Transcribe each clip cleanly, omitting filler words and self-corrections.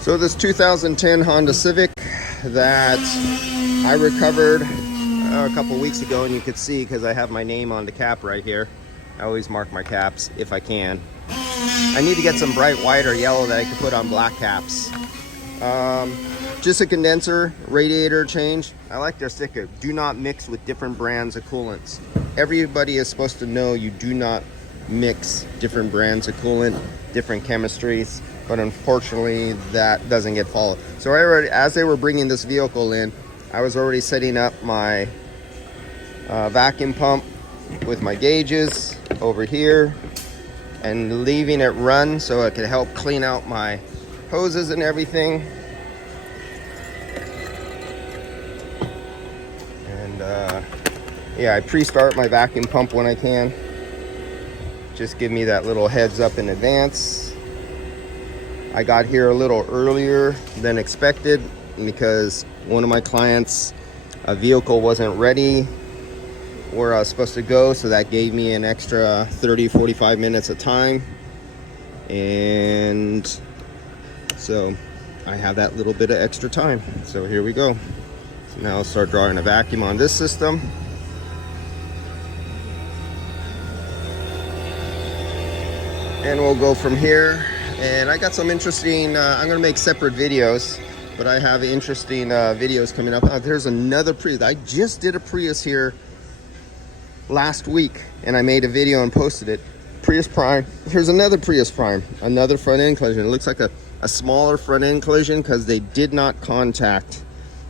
So this 2010 Honda Civic that I recovered a couple weeks ago, and you could see because I have my name on the cap right here. I always mark my caps if I can. I need to get some bright white or yellow that I can put on black caps. Just a condenser, radiator change. I like their sticker. Do not mix with different brands of coolants. Everybody is supposed to know you do not mix different brands of coolant, different chemistries, but unfortunately that doesn't get followed. So as they were bringing this vehicle in, I was already setting up my vacuum pump with my gauges over here and leaving it run so it could help clean out my hoses and everything. And yeah, I pre-start my vacuum pump when I can. Just give me that little heads up in advance. I got here a little earlier than expected because one of my clients' vehicle wasn't ready where I was supposed to go, so that gave me an extra 30-45 minutes of time, and so I have that little bit of extra time. So here we go. So now I'll start drawing a vacuum on this system. And we'll go from here. And I got some interesting, I'm gonna make separate videos, but I have interesting videos coming up. There's another Prius. I just did a Prius here last week and I made a video and posted it. Prius Prime. Here's another Prius Prime, another front end collision. It looks like a smaller front end collision because they did not contact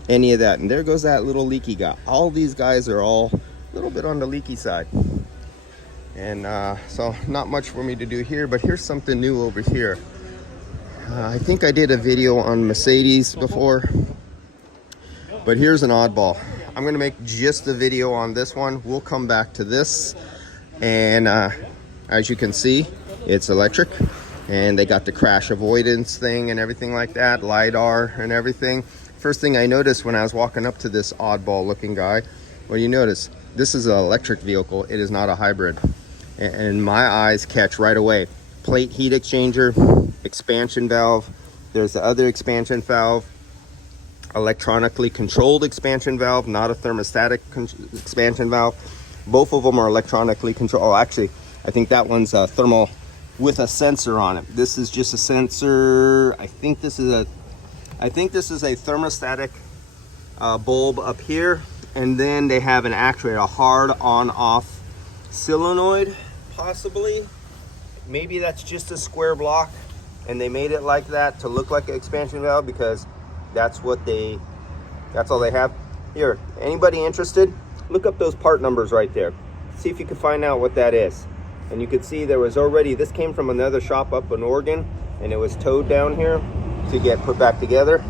any of that. And there goes that little leaky guy. All these guys are all a little bit on the leaky side. And so not much for me to do here, but here's something new over here. I think I did a video on Mercedes before, but here's an oddball. I'm gonna make just a video on this one. We'll come back to this. And as you can see, it's electric, and they got the crash avoidance thing and everything like that, LiDAR and everything. First thing I noticed when I was walking up to this oddball looking guy, well, you notice this is an electric vehicle. It is not a hybrid. And my eyes catch right away. Plate heat exchanger, expansion valve. There's the other expansion valve, electronically controlled expansion valve, not a thermostatic expansion valve. Both of them are electronically controlled. Oh, actually, I think that one's a thermal with a sensor on it. This is just a sensor. I think this is a thermostatic bulb up here, and then they have an actuator, a hard on-off solenoid, possibly. Maybe that's just a square block, and they made it like that to look like an expansion valve because that's all they have. Here, anybody interested? Look up those part numbers right there. See if you can find out what that is. And you can see there was already, this came from another shop up in Oregon, and it was towed down here to get put back together.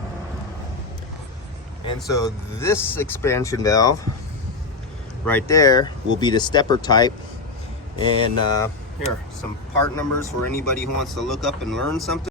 And so this expansion valve right there will be the stepper type. And here, some part numbers for anybody who wants to look up and learn something.